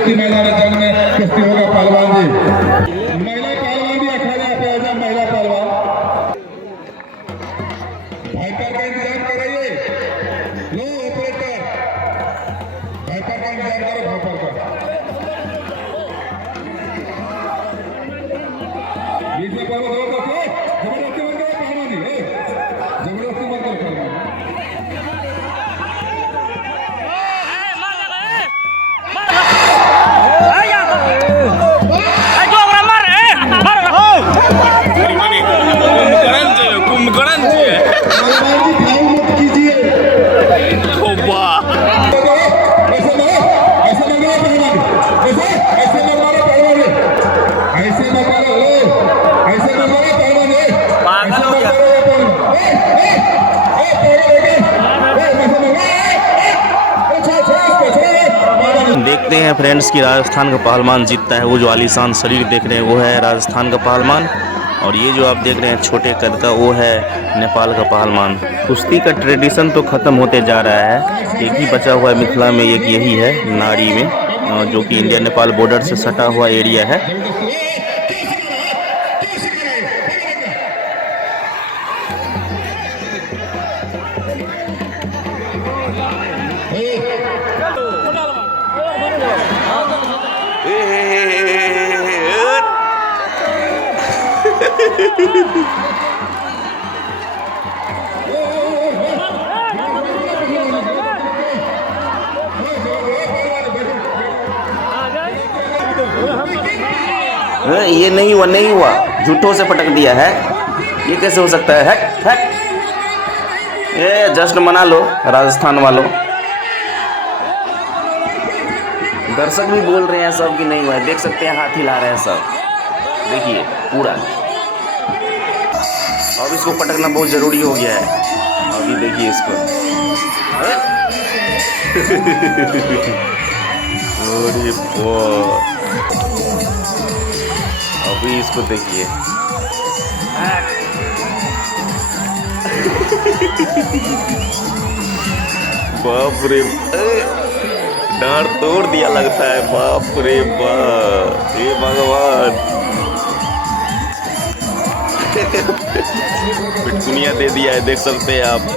कुश्ती मैदान जंग में कुश्ती होगा पहलवान जी। महिला पहलवान भी अखाड़े पे आ जाए। महिला पहलवान भाईपर का इंतजार कर रही है। लो ऑपरेटर भाईपर का इंतजार करो। भाईपर का बीच में पहलवान जबरदस्ती मत करो पहलवान जी। जबरदस्ती मत करो पहलवान। देखते हैं फ्रेंड्स कि राजस्थान का पहलवान जीतता है। वो जो आलीशान शरीर देख रहे हैं वो है राजस्थान का पहलवान, और ये जो आप देख रहे हैं छोटे कद का वो है नेपाल का पहलवान। कुश्ती का ट्रेडिशन तो ख़त्म होते जा रहा है। एक ही बचा हुआ है मिथिला में, एक यही है नारी में, जो कि इंडिया नेपाल बॉर्डर से सटा हुआ एरिया है। ये नहीं हुआ, झूठों से पटक दिया है। ये कैसे हो सकता है? हट। ये जश्न मना लो राजस्थान वालों। दर्शक भी बोल रहे हैं सब कि नहीं हुआ है। देख सकते हैं हाथ हिला रहे हैं सब, देखिए पूरा। अब इसको पटकना बहुत ज़रूरी हो गया है। अभी देखिए इसको। अरे अभी इसको देखिए। बाप रे, डांड तोड़ दिया लगता है। बाप रे बाप, हे भगवान। पिटकुनिया दे दिया है, देख सकते हैं आप।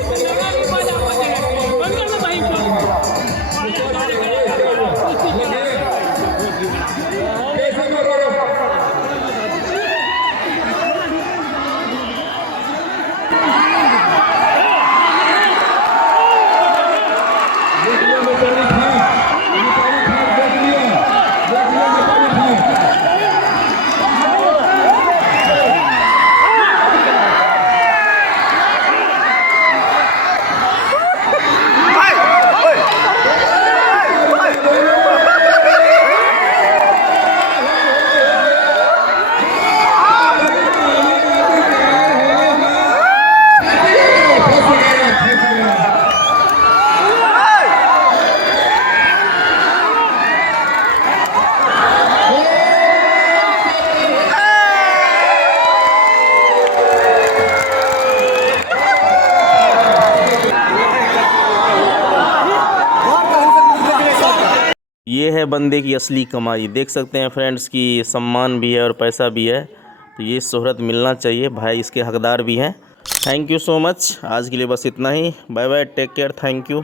ये है बंदे की असली कमाई। देख सकते हैं फ्रेंड्स कि सम्मान भी है और पैसा भी है, तो ये शोहरत मिलना चाहिए। भाई इसके हकदार भी हैं। Thank you so much. आज के लिए बस इतना ही। Bye bye, take care, thank you.